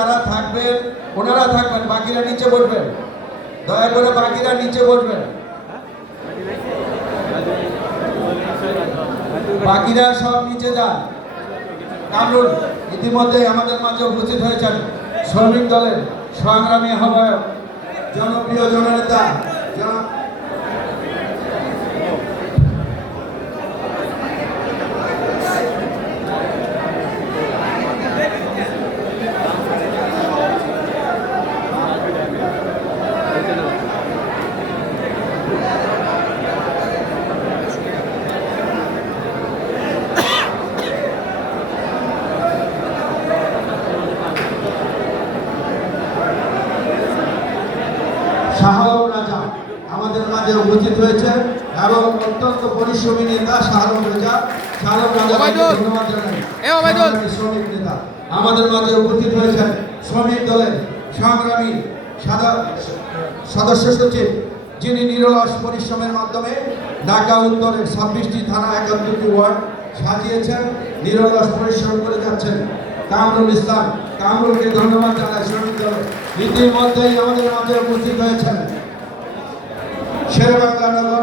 যারা থাকবেন ওনারা থাকবেন, বাকিরা নিচে বসবেন। দয়া করে বাকিরা নিচে বসবেন, বাকিরা সব নিচে যান। কামরুল ইতিমধ্যে আমাদের মাঝে উপস্থিত হয়েছেন শ্রমিক দলের সংগ্রামী আহ্বায়ক, জনপ্রিয় জননেতা শাহ আলম রাজা আমাদের মাঝে উপস্থিত হয়েছে এবং অত্যন্ত পরিশ্রমী নেতা শাহ আলম রাজা। শাহ আলম রাজাকে ধন্যবাদ জানাই। শ্রমিক নেতা আমাদের মাঝে উপস্থিত হয়েছেন শ্রমিক দলের সংগ্রামী সদস্য সচিব, যিনি নিরলস পরিশ্রমের মাধ্যমে ঢাকা উত্তরের 26টি থানা 71টি ওয়ার্ড সাজিয়েছেন, নিরলস পরিশ্রম করে যাচ্ছেন কামরুল ইসলাম। কামরুলকে ধন্যবাদ জানাই শ্রমিক দলের। ইতিমধ্যেই আমাদের মাঝে উপস্থিত হয়েছেন শেরেবাংলা নগর